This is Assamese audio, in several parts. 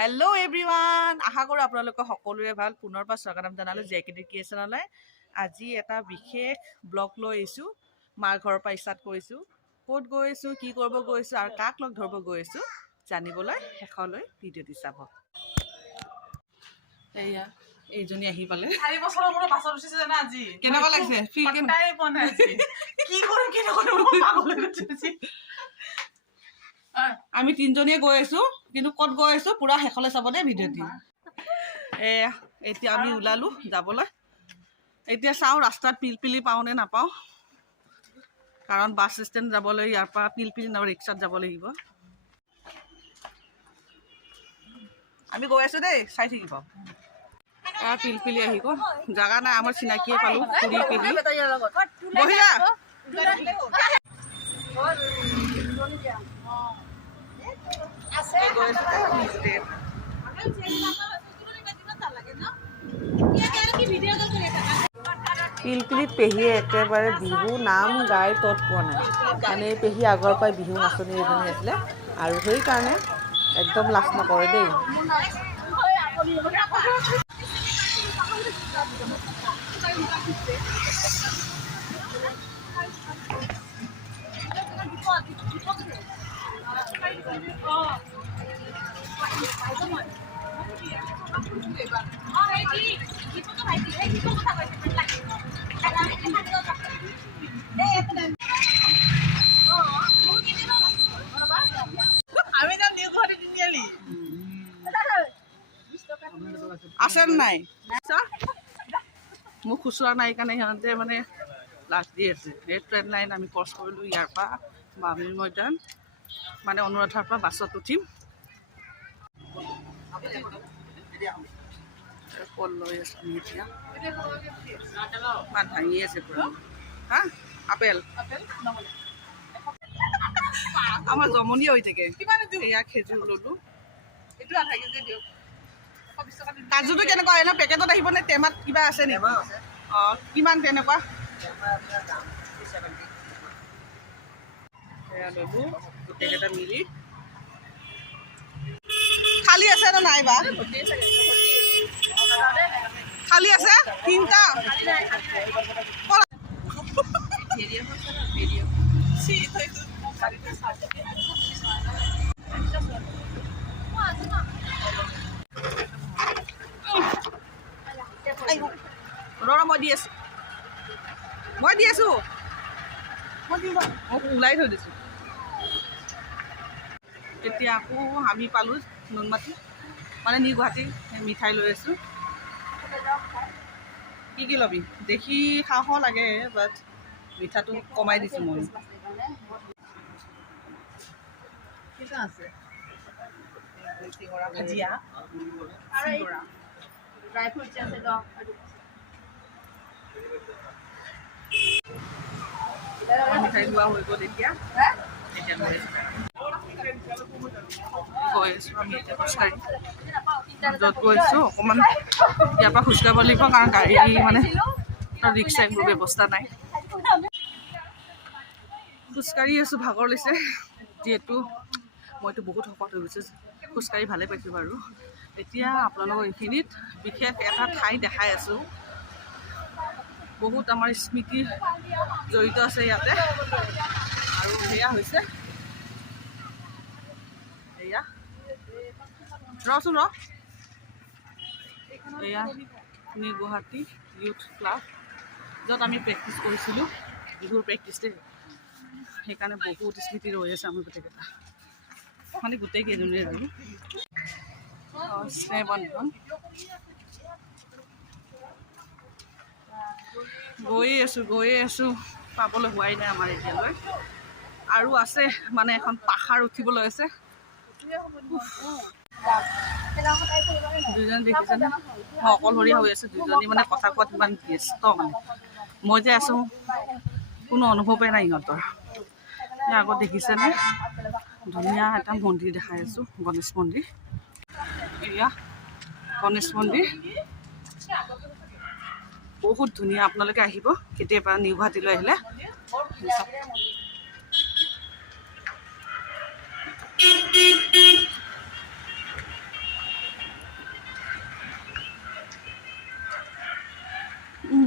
हेलो एवरीवन आशा करूँ आपलोक सकलोरे ভাল पुनर स्वागतम जानालो जेकेडी क्रिएशनলৈ আজি এটা বিশেষ ব্লগ লৈ আহিছো মাৰ ঘৰৰ পৰা স্টাৰ্ট কৰিছো ক'ত গৈছো কি কৰিব গৈছো আৰু কাক লগ ধৰব গৈছো জানিবলৈ শেষলৈ ভিডিঅ'টি চাব এয়া এইজনী আহি পালে 4 বছৰৰ পৰা বাছত উঠিছে জানা আজি কেনেকুৱা লাগিছে ফিল কেনেকৈ বনাই আজি কি কৰিম কেনেকৈ পাগল হৈ গৈছে আমি তিনজনীয়ে গৈ আছো কিন্তু কত গৈ আছো পুৰা হেখলে চাব দে ভিডিঅ'টি এতিয়া আমি উলালো যাবলৈ এতিয়া চাও ৰাস্তাত পিলপিলি পাও নে নাপাও কাৰণ বাস ষ্টেণ্ড যাবলৈ ইয়াৰ পৰা পিলপিলি না ৰিক্সাত যাব লাগিব আমি গৈ আছো দেই চাই থাকিব পিলপিলি আহিব জাগা নাই আমাৰ চিনাকিয়ে পালো পুৰি পিলি বহিয়া পিলপিলিত পেহীয়ে একেবাৰে বিহু নাম গাই তত পোৱা নাই মানে পেহী আগৰ পৰাই বিহু নাচনী এজনী আছিলে আৰু সেইকাৰণে একদম লাজ নকৰে দেই আছে নাই মোক খুচুৰা নাই কাৰণে সিহঁতে মানে লাজ দি আছে এই ট্ৰেইন লাইন আমি ক্ৰছ কৰিলোঁ ইয়াৰ পৰা বামুণী মৈদাম মানে অনুৰাধাৰ পৰা বাছত উঠিম কল লৈ আছো আমি এতিয়া ভাঙি আছে পুৰা হা আপেল আমাৰ জমনি হৈ থাকে এয়া খেজুৰ ললো এইটো আধা কেজি দিয়ক কাজুটো কেনেকুৱা এনে পেকেটত আহিব নে টেমাত কিবা আছে নেকি অঁ কিমান তেনেকুৱা এয়া ললো গোটেইকেইটা মিলি খালী আছে নে নাই বা খালী আছে তিনিটা ৰ মই দি আছো ওলাই থৈ দিছো এতিয়া আকৌ আমি পালো নুনমাটি মানে নিউ গুৱাহাটী মিঠাই লৈ আছো কি ল'বি দেখি খাওঁ লাগে বাট মিঠাটো কমাই দিছো মই ভাজিয়া ড্ৰাই ফ্ৰুটছ আছে মিঠাই লোৱা হৈ গ'ল এতিয়া গৈ আছো আমি এতিয়া খোজকাঢ়ি য'ত গৈছো অকণমান ইয়াৰ পৰা খোজকাঢ়িব লাগিব কাৰণ গাড়ী মানে ৰিক্সা একো ব্যৱস্থা নাই খোজকাঢ়ি আছো ভাগৰ লৈছে যিহেতু মইতো বহুত শকত হৈ গৈছোঁ খোজকাঢ়ি ভালে পাইছোঁ বাৰু এতিয়া আপোনালোকৰ এইখিনিত বিশেষ এটা ঠাই দেখাই আছোঁ বহুত আমাৰ স্মৃতি জড়িত আছে ইয়াতে আৰু সেয়া হৈছে এয়া ৰচোন এয়া নিউ গুৱাহাটী ইউথ ক্লাব য'ত আমি প্ৰেক্টিছ কৰিছিলোঁ বিহুৰ প্ৰেক্টিছ দেই সেইকাৰণে বহুত স্মৃতি ৰৈ আছে আমাৰ গোটেইকেইটা মানে গোটেইকেইজনীৰ আৰু স্নেহ বন্ধন গৈয়ে আছো পাবলৈ হোৱাই নাই আমাৰ এতিয়ালৈ আৰু আছে মানে এখন পাহাৰ উঠিবলৈ আছে দুইজনী দেখিছেনে মই অকলশৰীয়া হৈ আছো দুইজনী মানে কথা কোৱাত ইমান ব্যস্ত মানে মই যে আছো কোনো অনুভৱেই নাই ইহঁতৰ আগত দেখিছেনে ধুনীয়া এটা মন্দিৰ দেখাই আছো গণেশ মন্দিৰ এয়া গণেশ মন্দিৰ বহুত ধুনীয়া আপোনালোকে আহিব কেতিয়াবা নিউ গুৱাহাটীলৈ আহিলে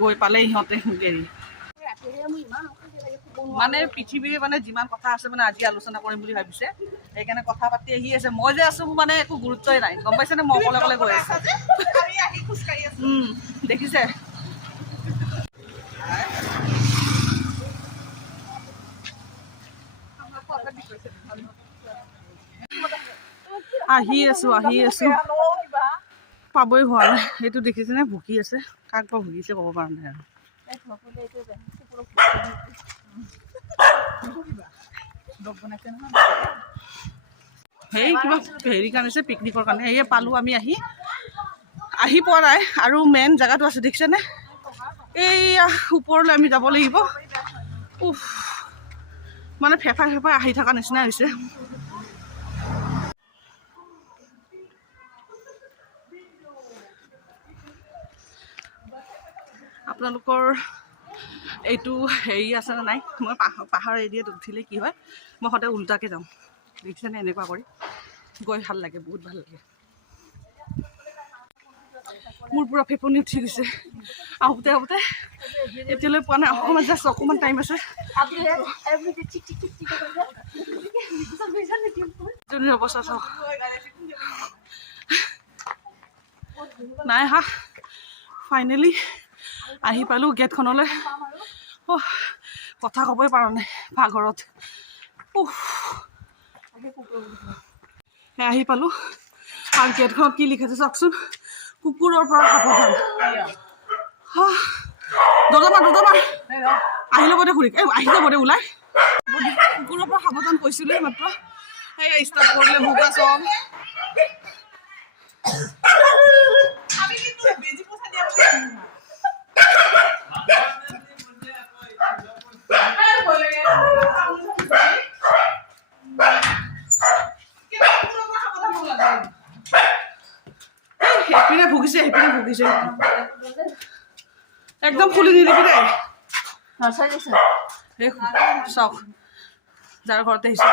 গৈ পালে ইহঁতে গেৰি মানে পৃথিৱীৰ মানে যিমান কথা আছে মানে আজি আলোচনা কৰিম বুলি ভাবিছে সেইকাৰণে কথা পাতি আহি আছে মই যে আছো মানে একো গুৰুত্বই নাই গম পাইছেনে মই অকলে অকলে গৈ আছো দেখিছে আহি আছো পাবই হোৱা নাই এইটো দেখিছেনে ভুকি আছে কাক বা ভুকিছে ক'ব পৰা নাই আৰু সেই কিবা হেৰি কাৰণে পিকনিকৰ কাৰণে সেয়ে পালোঁ আমি আহি পোৱা নাই আৰু মেইন জেগাটো আছে দেখিছেনে এইয়া ওপৰলৈ আমি যাব লাগিব উফ মানে ফেফাই আহি থকা নিচিনা হৈছে আপোনালোকৰ এইটো হেৰি আছেনে নাই মই পাহাৰ এৰিয়াত উঠিলে কি হয় মই সদায় উল্টাকৈ যাওঁ দেখিছেনে এনেকুৱা কৰি গৈ ভাল লাগে বহুত ভাল লাগে মোৰ পূৰা ফেপনি উঠি গৈছে আহোঁতে এতিয়ালৈ পোৱা নাই অকণমান জাষ্ট অকণমান টাইম আছে অৱস্থা চাওক নাই হা ফাইনেলি আহি পালোঁ গেটখনলৈ কথা ক'বই পৰা নাই ভাগৰত আহি পালোঁ আৰু গেটখনত কি লিখাইছে চাওকচোন কুকুৰৰ পৰা সাৱধান দৰ্জা আহি ল'ব দে ঘূৰি আহি যাব দে ওলাই কুকুৰৰ পৰা সাৱধান কৈছিলোঁ মাত্ৰ সেই ষ্টাৰ্ট কৰিলে ভোগা চব সেইপিনে ভুগিছে একদম খুলি নিদিবি দে চাওক যাৰ ঘৰতে আহিছে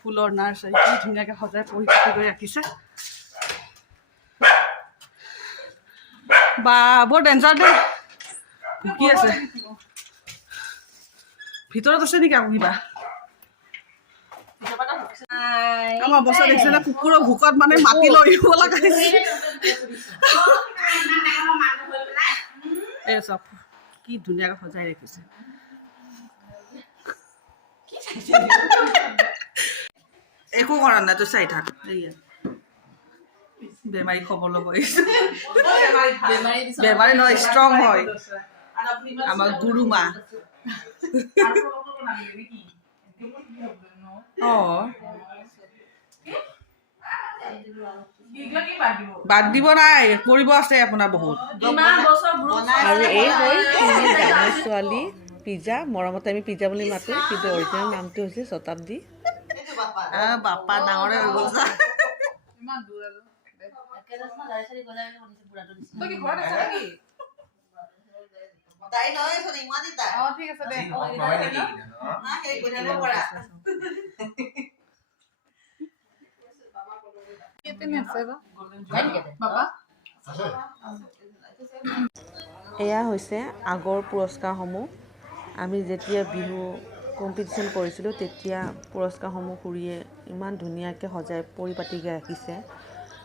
ফুলৰ নাৰ্চাৰী কি ধুনীয়াকৈ সজাই পৰিষ্কাৰ কৰি ৰাখিছে বা বৰ ডেঞ্জাৰ দেই ভুকি আছে ভিতৰত আছে নেকি আকৌ কিবা আমাৰ অৱস্থা দেখিছে নে কুকুৰৰ ভোকত মানে মাটি লৈ আহিব লগা এই চব কি ধুনীয়াকৈ সজাই ৰাখিছে একো কৰা নাই তই চাই থাক বেমাৰী খবৰ ল'ব আহিছে বেমাৰী নহয় ষ্ট্ৰং হয় আমাৰ গুৰু মা বাদ দিব নাই কৰিব আছে আপোনাৰ বহুত আৰু এই হ'ল ডাঙৰ ছোৱালী পিজ্জা মৰমতে আমি পিজ্জা বুলি মাতো কিন্তু অৰিজিনেল নামটো হৈছে শতাব্দী বাপা ডাঙৰে হৈ গ'ল এয়া হৈছে আগৰ পুৰস্কাৰসমূহ আমি যেতিয়া বিহু কম্পিটিশ্যন কৰিছিলোঁ তেতিয়া পুৰস্কাৰসমূহ খুৰীয়ে ইমান ধুনীয়াকৈ সজাই পৰিপাটিকৈ ৰাখিছে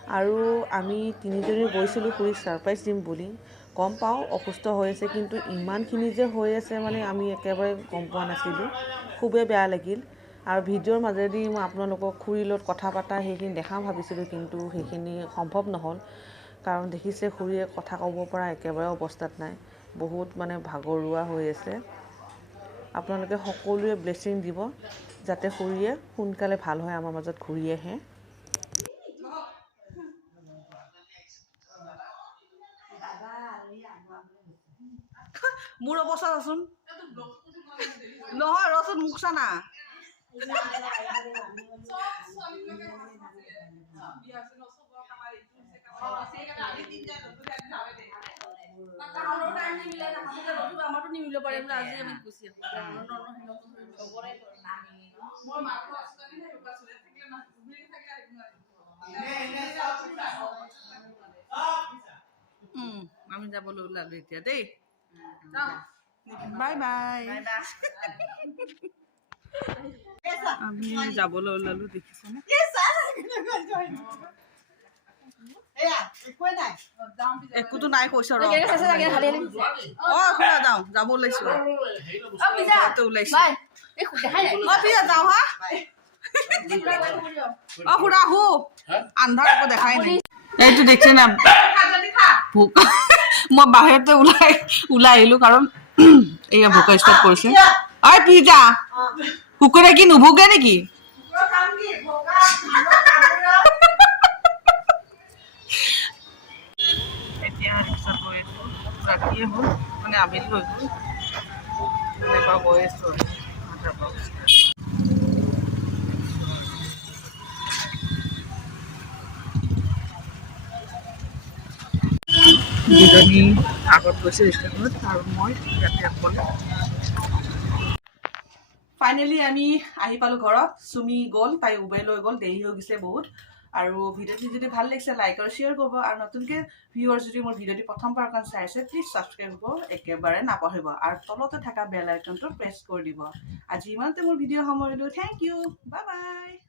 আৰু আমি তিনিজনী গৈছিলোঁ খুৰীক ছাৰপ্ৰাইজ দিম বুলি গম পাওঁ অসুস্থ হৈ আছে কিন্তু ইমানখিনি যে হৈ আছে মানে আমি একেবাৰে গম পোৱা নাছিলোঁ খুবেই বেয়া লাগিল আৰু ভিডিঅ'ৰ মাজেদি মই আপোনালোকক খুৰীৰ লগত কথা পতা সেইখিনি দেখাম ভাবিছিলোঁ কিন্তু সেইখিনি সম্ভৱ নহ'ল কাৰণ দেখিছে খুৰীয়ে কথা ক'ব পৰা একেবাৰে অৱস্থাত নাই বহুত মানে ভাগৰুৱা হৈ আছে আপোনালোকে সকলোৱে ব্লেছিং দিব যাতে খুৰীয়ে সোনকালে ভাল হয় আমাৰ মাজত ঘূৰি আহে মোৰ অৱস্থা আছোন নহয় ৰচোন মুখ চানা আমি যাবলৈ ওলালো এতিয়া দেই বাই বাই আমি যাবলৈ ওলালো দেখিছেনে একোতো নাই কৈছ ৰ খুৰা যাওঁ যাব ওলাইছো ওলাইছো যাওঁ হা খুৰা আহো আন্ধাৰ একো দেখাই নাই এইটো দেখিছে না ভোক মই বাহিৰতে ওলাই আহিলো কাৰণ এয়া ভোকা ষ্টাৰ্ট কৰিছে ঐ পিজা কুকুৰে কি নুভোকে নেকি এতিয়া ৰিক্সা গৈ আছো ৰাতিয়ে হ'ল মানে আবেলি হৈ গ'ল এনেকুৱা গৈ আছো দুজনী আগত গৈছে ৰিক্সাখনত আৰু মই ইয়াতে অকলে ফাইনেলি আমি আহি পালো ঘৰত চুমি গ'ল তাই উবেৰ লৈ গ'ল দেৰি হৈ গৈছে বহুত আৰু ভিডিঅ'টি যদি ভাল লাগিছে লাইক আৰু শ্বেয়াৰ কৰিব আৰু নতুনকৈ ভিউৱাৰ যদি মোৰ ভিডিঅ'টি প্ৰথমবাৰৰ কাৰণে চাই আছে প্লিজ ছাবস্ক্ৰাইব কৰিব একেবাৰে নাপাহৰিব আৰু তলতে থকা বেল আইকনটো প্ৰেছ কৰি দিব আজি ইমানতে মোৰ ভিডিঅ' সামৰিলোঁ থেংক ইউ বাই বাই